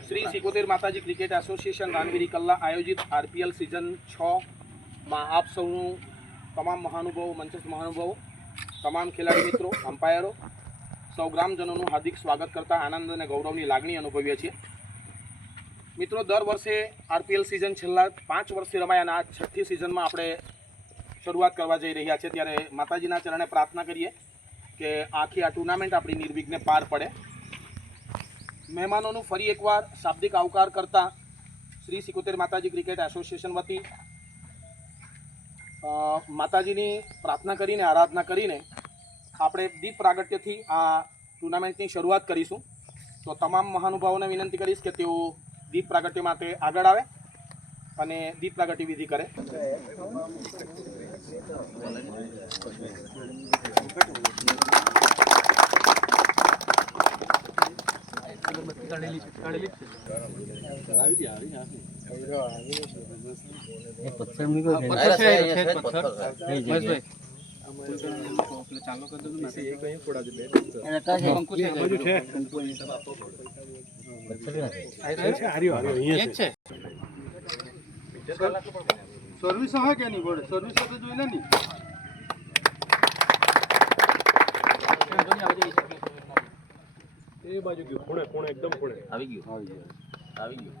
શ્રી સિકોતેર માતાજી cricket association રાનગીરી Kalla આયોજિત RPL season છ માં આપ સૌનું તમામ મહાનુભાવો, મંચસ્થ મહાનુભાવો, તમામ ખેલાડી મિત્રો અમ્પાયરો સૌ ગ્રામજનોનું હાર્દિક સ્વાગત કરતા આનંદ અને ગૌરવની લાગણી અનુભવીએ છીએ. મિત્રો, દર વર્ષે આરપીએલ સિઝન છેલ્લા પાંચ વર્ષથી રમાય અને આ છઠ્ઠી સિઝનમાં આપણે શરૂઆત કરવા જઈ રહ્યા છીએ. ત્યારે માતાજીના ચરણે પ્રાર્થના કરીએ કે આખી આ ટુર્નામેન્ટ આપણી નિર્વિઘ્ને પાર પડે. મહેમાનોનું ફરી એકવાર શાબ્દિક આવકાર કરતા શ્રી સિકોતેર માતાજી ક્રિકેટ એસોસિએશન વતી માતાજીની પ્રાર્થના કરીને, આરાધના કરીને આપણે દીપ પ્રાગટ્યથી આ ટુર્નામેન્ટની શરૂઆત કરીશું. તો તમામ મહાનુભાવોને વિનંતી કરીશ કે તેઓ દીપ પ્રાગટ્ય માટે આગળ આવે અને દીપ પ્રાગટ્ય વિધિ કરે. સર્વિસ હા કે નહીં બોલે સર્વિસ તો જોઈ લે ની એ બાજુ ગયું ખૂણે ખૂણે એકદમ ખૂણે આવી ગયું આવી ગયું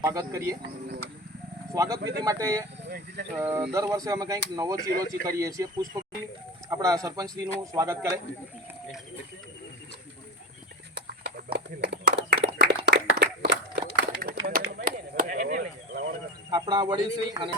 સ્વાગત કરીએ. સ્વાગત વિધિ માટે દર વર્ષે અમે કંઈક નવો ચીરોચી કરીએ છીએ. પુષ્પથી આપણા સરપંચશ્રીનું સ્વાગત કરે. આપણા વડીલશ્રી અને